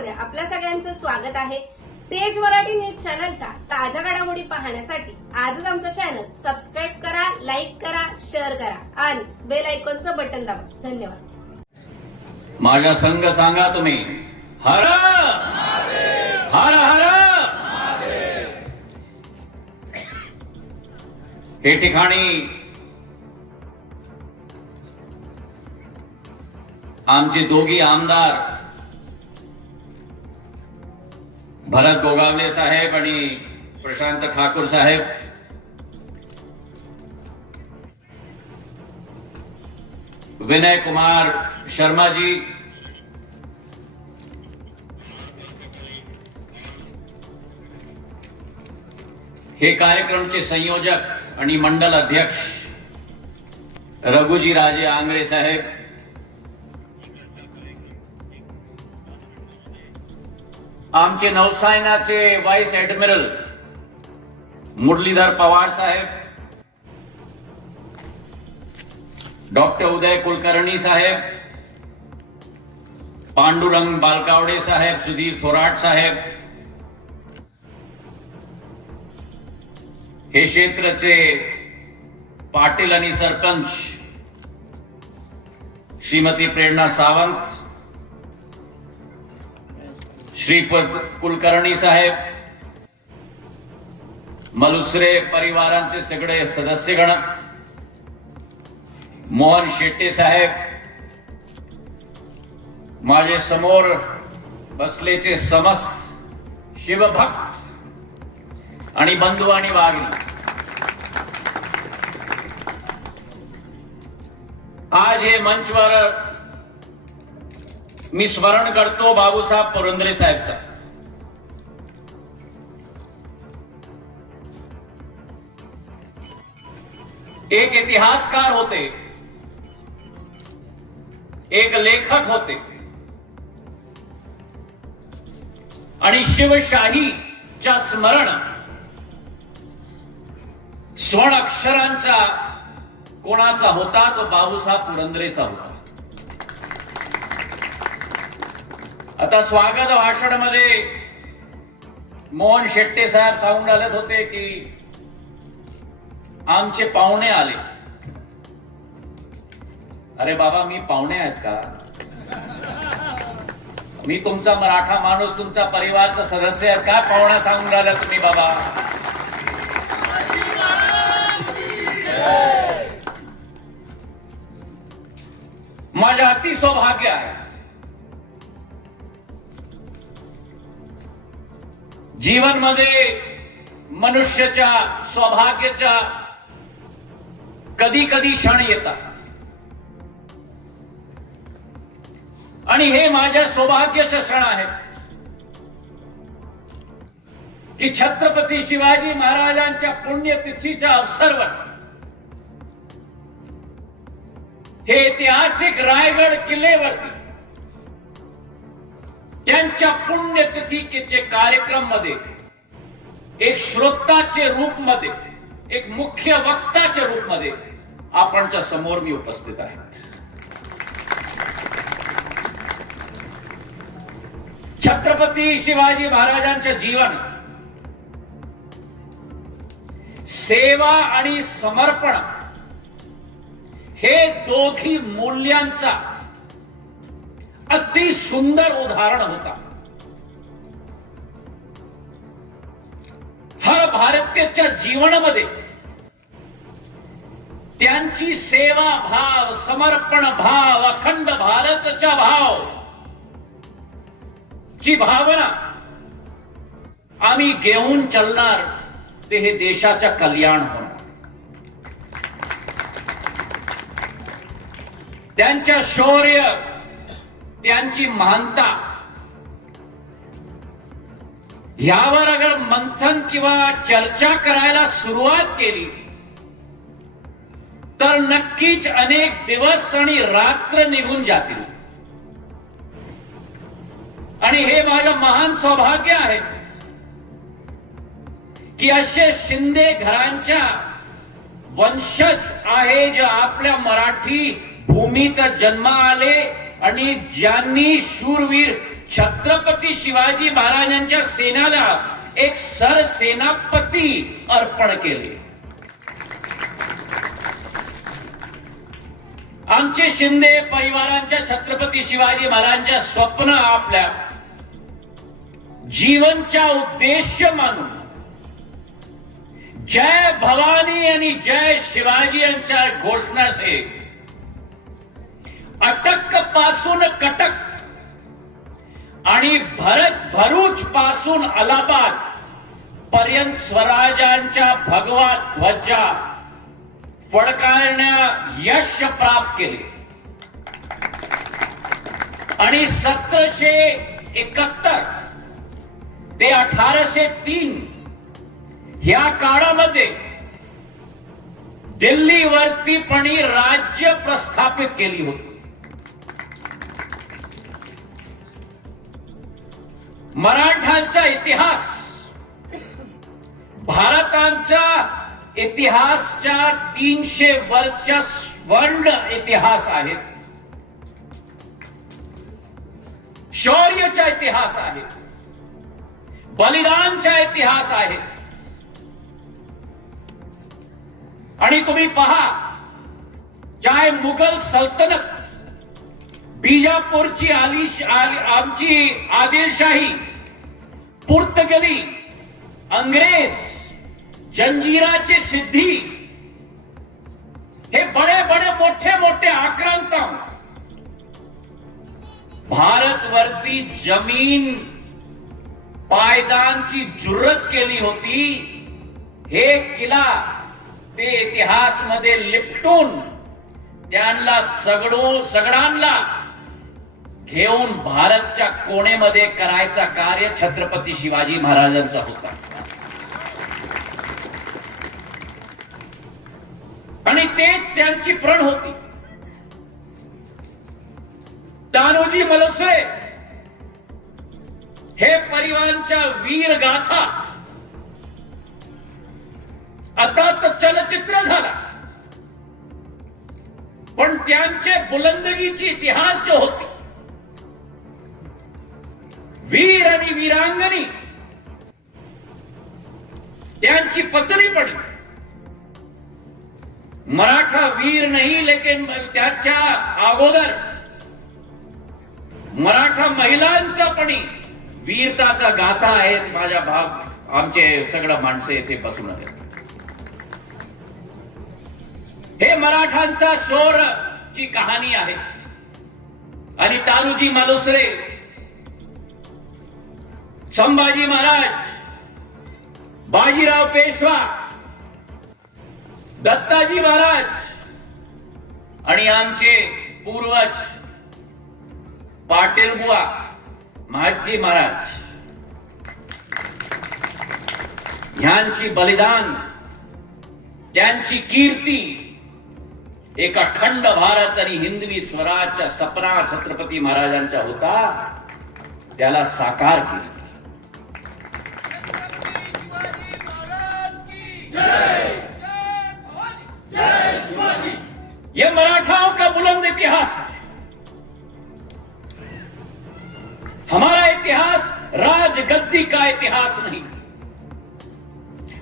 मध्ये आपल्या सगळ्यांचं स्वागत आहे। तेज मराठी न्यूज चॅनलच्या ताज्या घडामोडी पाहण्यासाठी आजच आमचं चॅनल सबस्क्राईब करा, लाईक करा, शेअर करा आणि बेल आयकॉनचं बटन दाबा। धन्यवाद। माझ्या संघ सांगा तुम्ही हर हर हर। हे ठिकाणी आमचे दोघी आमदार भरत गोगावले साहेब आणि प्रशांत ठाकूर साहेब विनय कुमार शर्मा जी, हे कार्यक्रमचे संयोजक आणि मंडल अध्यक्ष रघुजी राजे आंग्रे साहेब, आमचे नौसेनाचे व्हाईस ऍडमिरल मुरलीधर पवार साहेब, डॉक्टर उदय कुलकर्णी साहेब, पांडुरंग बालकावडे साहेब, सुधीर थोराट साहेब, हे क्षेत्रचे पाटील आणि सरपंच श्रीमती प्रेरणा सावंत, श्रीपद कुलकर्णी साहेब, मलुसरे परिवारांचे सगळे सदस्यगण, मोहन शेट्टे साहेब, माझे समोर बसलेचे समस्त शिवभक्त आणि बंधू आणि वाघिणी, आज हे मंचवर मी स्मरण करतो बाबूसाहेब पुरंदरे साहेबचा। एक इतिहासकार होते, एक लेखक होते आणि शिवशाहीच्या स्मरण स्वर्ण अक्षरांचा कोणाचा होता तो बाबूसाहेब पुरंदरेचा होता। आता स्वागत भाषण मध्ये मोहन शेट्टे साहेब सांगून आलेत होते की आमचे पाहुणे आले। अरे बाबा, मी पाहुणे आहेत का? मी तुमचा मराठा माणूस, तुमचा परिवारचा सदस्य आहे का? पाहुणा सांगून राहिला तुम्ही बाबा? माझे अति सौभाग्य आहे जीवन मध्ये मनुष्याच्या सौभाग्याच्या कधी कधी क्षण येतात आणि हे माझ्या सौभाग्याचे क्षण आहेत की छत्रपती शिवाजी महाराजांच्या पुण्यतिथीच्या अवसरवर हे ऐतिहासिक रायगड किल्ल्यावरती त्यांच्या पुण्यतिथीचे कार्यक्रम मध्ये एक श्रोताचे रूप मध्ये, एक मुख्य वक्ताच्या रूप मध्ये आपणच्या समोर मी उपस्थित आहे। छत्रपती शिवाजी महाराजांचे जीवन सेवा आणि समर्पण हे दोघी मूल्यांचा अति सुंदर उदाहरण होता। हर भारतीयाच्या जीवनामध्ये त्यांची सेवा भाव, समर्पण भाव, अखंड भारताचा भाव ची भावना आम्ही घेऊन चालणार, ते हे देशाच्या कल्याण होणार। त्यांच्या शौर्य, त्यांची महानता यावर अगर मंथन किंवा चर्चा करायला सुरुवात केली तर नक्कीच अनेक दिवस आणि रात्र निघून जातील आणि हे माझं महान सौभाग्य आहे की असे शिंदे घरांच्या वंशज आहे जे आपल्या मराठी भूमीत जन्म आले आणि ज्यांनी शूरवीर छत्रपती शिवाजी महाराजांच्या सेनाला एक सरसेनापती अर्पण केले. आमचे शिंदे परिवारांच्या छत्रपती शिवाजी महाराजांच्या स्वप्न आपल्या जीवनचा उद्देश मानून जय भवानी आणि जय शिवाजी यांच्या घोषणा से अटक पासून कटक आणि भरूच पासून अलाहाबाद पर्यंत स्वराज्यांच्या भगवा ध्वजा फडकावण्या यश प्राप्त केले. आणि 1771 ते 1803 ह्या काळामध्ये दिल्लीवरती पण राज्य प्रस्थापित केली होती. मराठांचा इतिहास भारतांचा इतिहासच्या 300 वर्षाचा स्वर्ण इतिहास आहे. शौर्याचा इतिहास आहे, बलिदानचा इतिहास आहे. आणि तुम्ही पहा, चाहे मुघल सल्तनत, बीजापूरची आमची आदिलशाही, पुर्तगाली, अंग्रेज, जंजीराची सिद्धी, हे बडे बडे मोठे मोठे आक्रांत भारतवरती जमीन पायदानची जुर्रत केली होती. हे किला ते इतिहास मध्ये लिपटून त्यांना सगळ्यांना घेऊन भारतच्या कोणेमध्ये करायचा कार्य छत्रपती शिवाजी महाराजांचा होता. आणि तेच त्यांची प्रण होती. तानोजी मालुसरे हे परिवारांच्या वीर गाथा आता तर चलचित्र झाला, पण त्यांचे बुलंदगीची इतिहास जो होती, वीर आणि वीरांगणी त्यांची पतली पडी. मराठा वीर नाही, लेकिन त्याच्या अगोदर मराठा महिलांचा पण वीरताचा गाथा आहे. माझ्या भाग आमचे सगळं माणसे येथे बसून आहेत. हे मराठांचा शौर ची कहाणी आहे. आणि तानोजी मालुसरे, संभाजी महाराज, बाजीराव पेशवा, दत्ताजी महाराज आणि आमचे पूर्वज पाटील बुवा, महाजी महाराज यांची बलिदान, त्यांची कीर्ती एक अखंड भारत आणि हिंदवी स्वराजचा सपना छत्रपती महाराजांचा होता, त्याला साकार केली. ये मराठाओं का बुलंद इतिहास है. हमारा इतिहास राजगद्दी का इतिहास नहीं,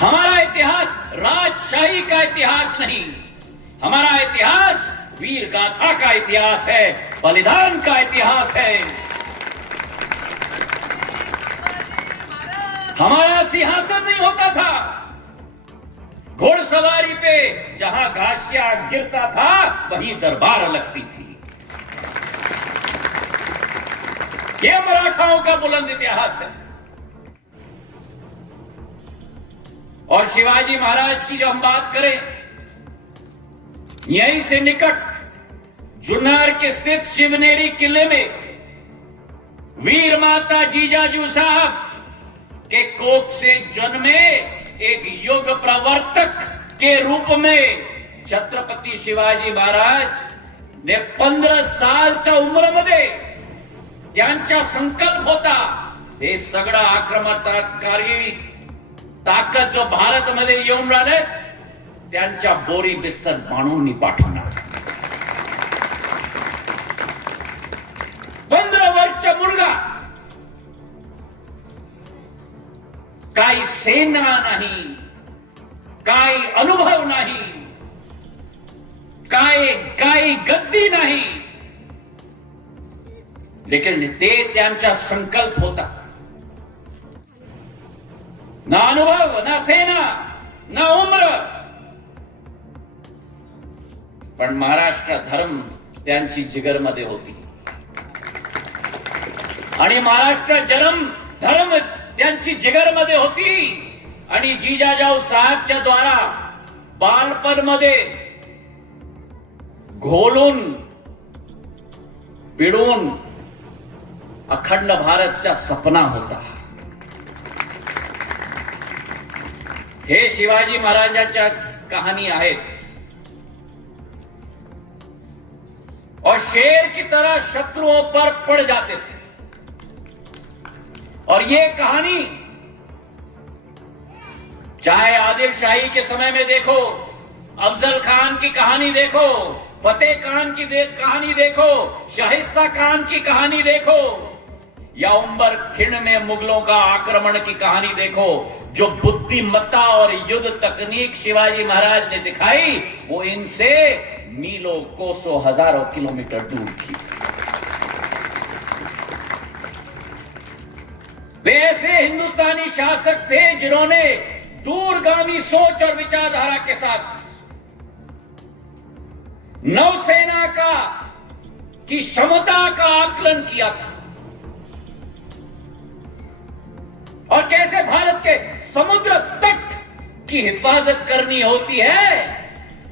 हमारा इतिहास राजशाही का इतिहास नहीं, हमारा इतिहास वीर गाथा का इतिहास है, बलिदान का इतिहास है. हमारा सिंहासन नहीं होता था, घोड़सवारी पे जहां घासिया गिरता था वहीं दरबार लगती थी. यह मराठाओं का बुलंद इतिहास है. और शिवाजी महाराज की जो हम बात करें, यहीं से निकट जुन्नर के स्थित शिवनेरी किले में वीर माता जीजाजू साहब के कोख से जन्मे एक युग प्रवर्तक के रूप में छत्रपती शिवाजी महाराज ने 15 सालच्या उमरेमध्ये त्यांचा संकल्प होता, हे सगळं आक्रमणकारी ताकद जो भारतमध्ये येऊन राहिले त्यांच्या बोरी बिस्तर बांधून पाठवणार. 15 वर्षाचा मुलगा काही सेना नाही, काही अनुभव नाही, काही गद्दी नाही, लेकिन ते त्यांचा संकल्प होता. ना अनुभव, ना सेना, ना उम्र, पण महाराष्ट्र धर्म त्यांची जिगरमध्ये होती. आणि महाराष्ट्र धर्म त्यांची जिगरमध्ये होती. आणि जिजाऊ साहेबच्या द्वारा बालपणमध्ये घोलून पिळून अखंड भारतचा सपना होता. हे शिवाजी महाराजांच्या कहानी आहेत. और शेर की तरह शत्रुओं पर पड़ जाते थे. और ये कहानी चाहे आदिल शाही के समय में देखो, अफजल खान की कहानी देखो, फतेह खान की कहानी देखो, शाहिस्ता खान की कहानी देखो, या उम्बर खिंड में मुगलों का आक्रमण की कहानी देखो, जो बुद्धिमत्ता और युद्ध तकनीक शिवाजी महाराज ने दिखाई वो इनसे मीलों कोसों हजारों किलोमीटर दूर थी. वे ऐसे हिंदुस्तानी शासक थे जिन्होंने दूरगामी सोच और विचारधारा के साथ नौसेना की क्षमता का आकलन किया था. और कैसे भारत के समुद्र तट की हिफाजत करनी होती है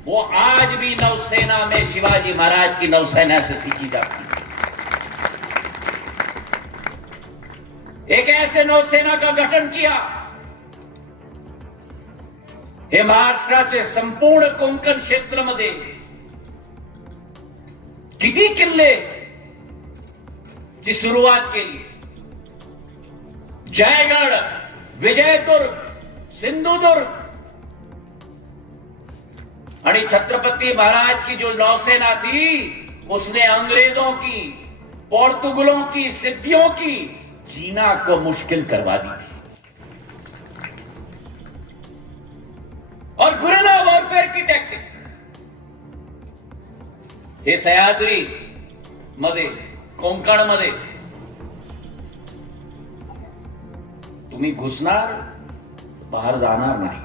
वो आज भी नौसेना में शिवाजी महाराज की नौसेना से सीखी जाती है. एक ऐसे नौसेना का गठन किया. हे महाराष्ट्राचे संपूर्ण कोकण क्षेत्रामध्ये किती किल्ले ची सुरुवात केली. जयगढ़, विजयदुर्ग, सिंधुदुर्ग आणि छत्रपति महाराज की जो नौसेना थी उसने अंग्रेजों की, पोर्तुगलों की सिद्धियों की जीना को मुश्किल करवा दी थी. और गुरिल्ला वॉरफेयर की टॅक्टिक हे सह्याद्री मध्ये, कोकण मध्ये तुम्ही घुसणार, बाहेर जाणार नाही.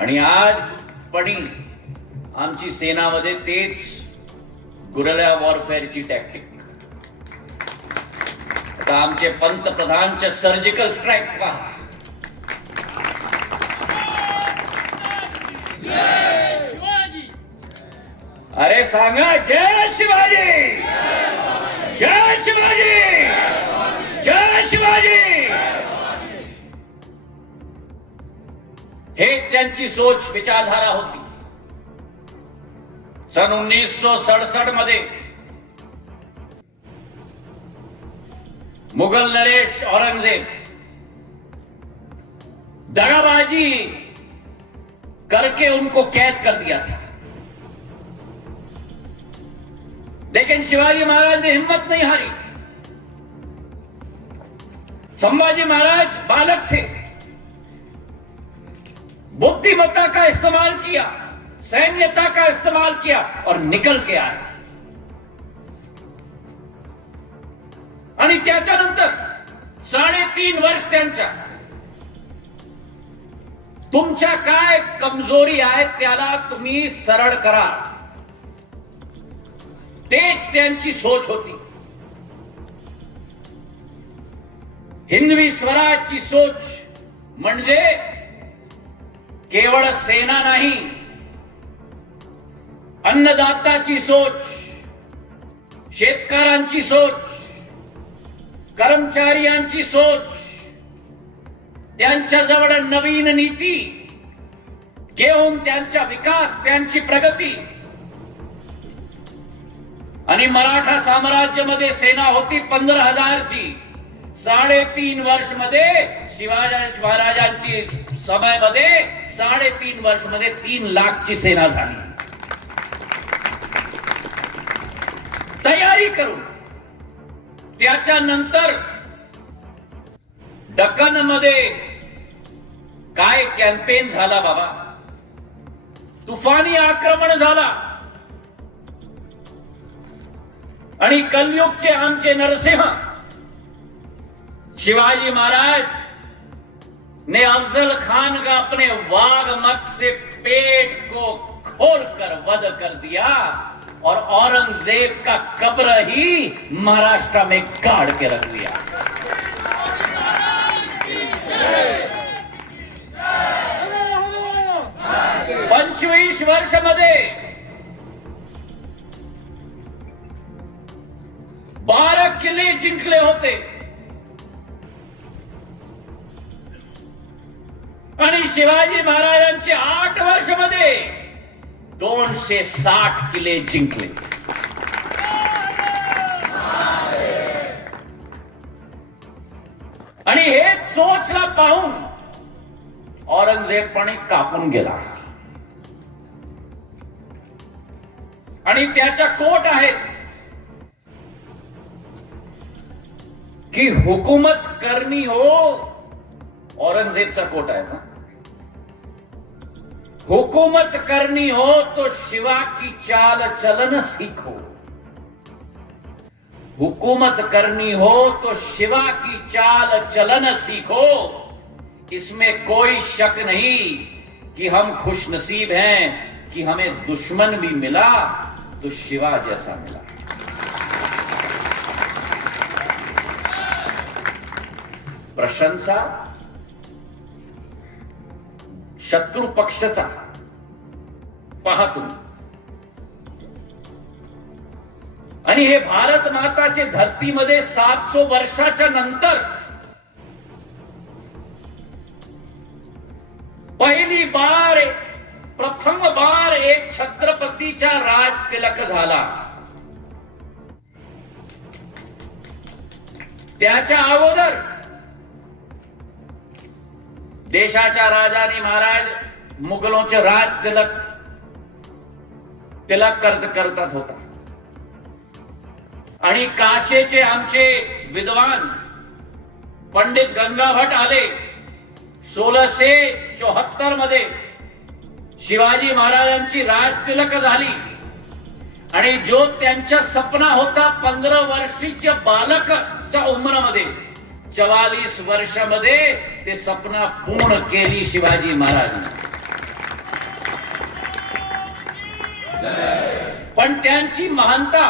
आणि आज पणी आमची सेनामध्ये तेच गुरिल्ला वॉरफेअरची टॅक्टिक. आता आमचे पंतप्रधानचे सर्जिकल स्ट्राईक पहा. अरे सांगा जय शिवाजी, जय शिवाजी, जय शिवाजी. हे त्यांची सोच विचारधारा होती. सन 1967 मध्ये मुगल नरेश औरंगजेब दगाबाजी करके उनको कैद कर दिया था. लेकिन शिवाजी महाराज ने हिम्मत नहीं हारी. संभाजी महाराज बालक थे, बुद्धिमत्ता का इस्तेमाल किया, सैन्यता का इस्तेमाल किया और निकल के आए. आणि त्याच्यानंतर 3.5 वर्ष त्यांच्या तुमच्या काय कमजोरी आहे त्याला तुम्ही सरळ करा. तेच त्यांची सोच होती. हिंदवी स्वराजची सोच म्हणजे केवळ सेना नाही, अन्नदाताची सोच, शेतकऱ्यांची सोच, कर्मचाऱ्यांची सोच, त्यांच्याजवळ नवीन नीती घेऊन त्यांचा विकास, त्यांची प्रगती. आणि मराठा साम्राज्यामध्ये सेना होती 15,000 ची. 3.5 वर्ष मध्ये शिवाजी महाराजांची समयमध्ये 3.5 वर्ष मध्ये 3 लाख ची सेना झाली. तयारी करून त्याच्यानंतर दक्कन मध्ये काय कॅम्पेन झाला बाबा, तुफानी आक्रमण झाला आणि कलयुगचे आमचे नरसिंह शिवाजी महाराज ने अफजल खान का अपने वाघ मत से पेट को खोलकर वध कर दिया और औरंगजेब का कब्र ही महाराष्ट्र में गाड़ के रख दिया। 25 वर्षामध्ये 12 किल्ले जिंकले होते आणि शिवाजी महाराजांचे 8 वर्षामध्ये 260 किल्ले जिंकले। आणि हेच सोचला पाहून औरंगजेबपणे कापून गेला आणि त्याच्या कोट आहेत की हुकूमत करनी हो, औरंगजेबचा कोट आहे ना, हुकूमत करनी हो तो शिवा की चाल चलन सीखो, हुकूमत करनी हो तो शिवा की चाल चलन सीखो। इसमें कोई शक नहीं कि हम खुश नसीब हैं कि हमें दुश्मन भी मिला तो शिवा जैसा मिला। प्रशंसा शत्रू पक्षाचा पहा तुम्ही, आणि हे भारत माताचे धरतीमध्ये 700 वर्षाच्या नंतर पहिली बार, प्रथम बार एक छत्रपतीचा राज तिलक झाला। त्याच्या अगोदर देशाच्या राजानी महाराज मुघलोंचे राज तिलक करतात होता आणि काशीचे आमचे विद्वान पंडित गंगाभट आले 1674 मध्ये शिवाजी महाराजांची राज तिलक झाली आणि जो त्यांचा सपना होता 15 वर्षीच्या बालकाच्या उमरामध्ये 44 वर्षामध्ये ते सपना पूर्ण केली शिवाजी महाराजांनी। पण त्यांची महानता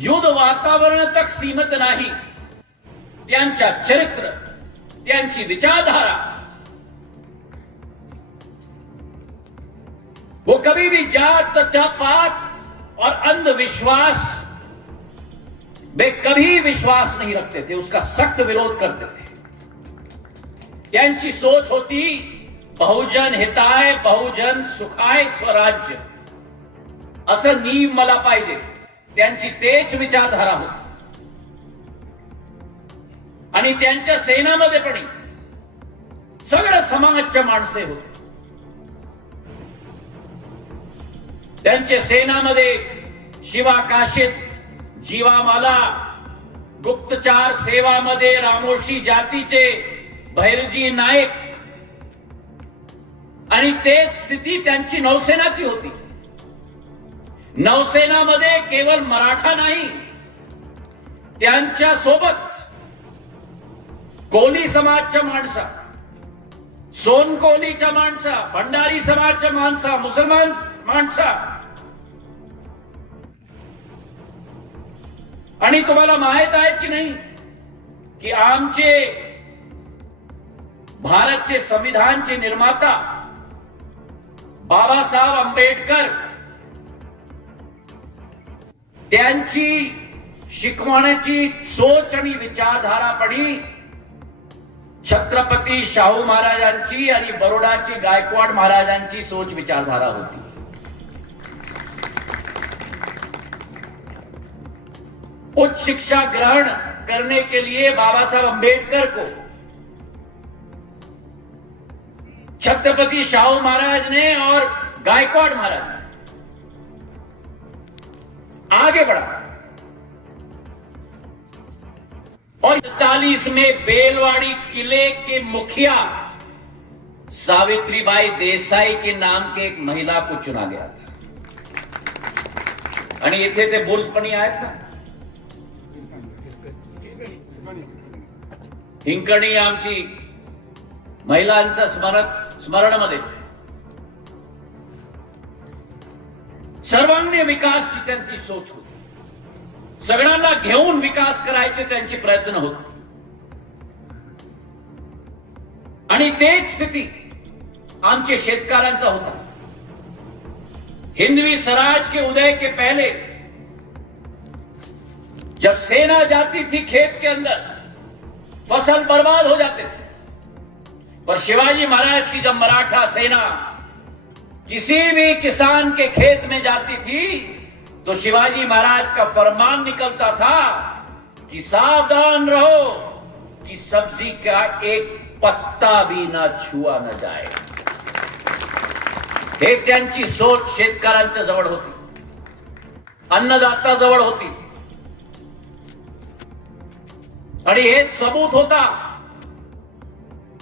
युद्ध वातावरण तक सीमित नाही, त्यांचा चरित्र, त्यांची विचारधारा, वो कभी भी जात पात और अंधविश्वास वे कभी विश्वास नहीं रखते थे, उसका सख्त विरोध करते थे। त्यांची सोच होती बहुजन हिताय बहुजन सुखाय स्वराज्य, असं नीव मला पाहिजे, त्यांची तेच विचारधारा होती। आणि त्यांच्या सेनामध्ये पण सगळ्या समाजच्या माणसे होते। त्यांच्या सेनामध्ये शिवा काशीत, जीवामाला, गुप्तचार सेवामध्ये रामोशी जातीचे भैरजी नायक, आणि तेच स्थिती त्यांची नौसेनाची होती। नौसेनामध्ये केवळ मराठा नाही, त्यांच्या सोबत कोली समाजच्या माणसा, सोनकोलीच्या माणसा, भंडारी समाजच्या माणसा, मुसलमान माणसा, आणि तुम्हाला माहित आहे की नाही की आमचे भारतचे संविधानचे निर्माता बाबासाहेब आंबेडकर त्यांची शिकवण्याची सोच आणि विचारधारा पण छत्रपती शाहू महाराजांची आणि बरोडाची गायकवाड महाराजांची सोच विचारधारा होती। उच्च शिक्षा ग्रहण करने के लिए बाबा साहब अंबेडकर को छत्रपति शाहू महाराज ने और गायकवाड़ महाराज ने आगे बढ़ा। और 41 में बेलवाड़ी किले के मुखिया सावित्रीबाई देसाई के नाम के एक महिला को चुना गया था. आणि इथे ते बुर्ज पण आहेत ना, हिंकणी आमची महिलांच्या स्मरणमध्ये सर्वांगीण विकासची त्यांची सोच होती. सगळ्यांना घेऊन विकास करायचे त्यांचे प्रयत्न होते. आणि तेच स्थिती आमचे शेतकऱ्यांचा होता. हिंदवी स्वराज के उदय के पहले जब सेना जाती थी खेत के अंदर, फसल बर्बाद हो जाते थे. पर शिवाजी महाराज की जब मराठा सेना किसी भी किसान के खेत में जाती थी तो शिवाजी महाराज का फरमान निकलता था कि सावधान रहो कि सब्जी का एक पत्ता भी ना छुआ न जाए. हे त्यांची सोच शेतकऱ्यांच्या जवळ होती, अन्नदाता जवळ होती. आणि हे सबूत होता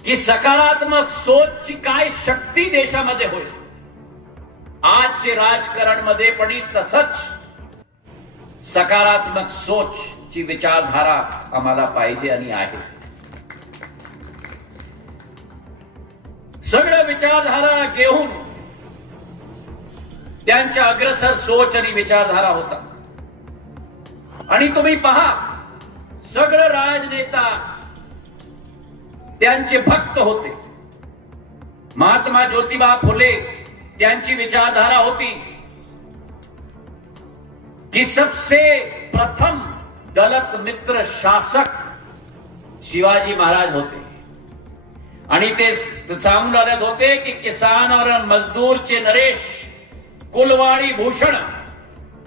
की सकारात्मक सोचची काय शक्ती देशामध्ये होईल. आजचे राजकारण मध्ये पण तसंच सकारात्मक सोचची विचारधारा आम्हाला पाहिजे आणि आहे. सगळं विचारधारा घेऊन त्यांच्या अग्रसर सोच आणि विचारधारा होता. आणि तुम्ही पहा, सगळं राजनेता त्यांचे भक्त होते. महात्मा ज्योतिबा फुले त्यांची विचारधारा होती की सबसे प्रथम दलित मित्र शासक शिवाजी महाराज होते. आणि ते सांगून आले होते की किसान और मजदूरचे नरेश कुलवाडी भूषण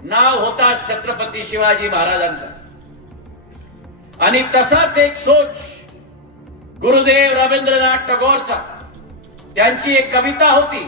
नाव होता छत्रपती शिवाजी महाराजांचा. आणि तसाच एक सोच गुरुदेव रवींद्रनाथ टागोरचा, त्यांची एक कविता होती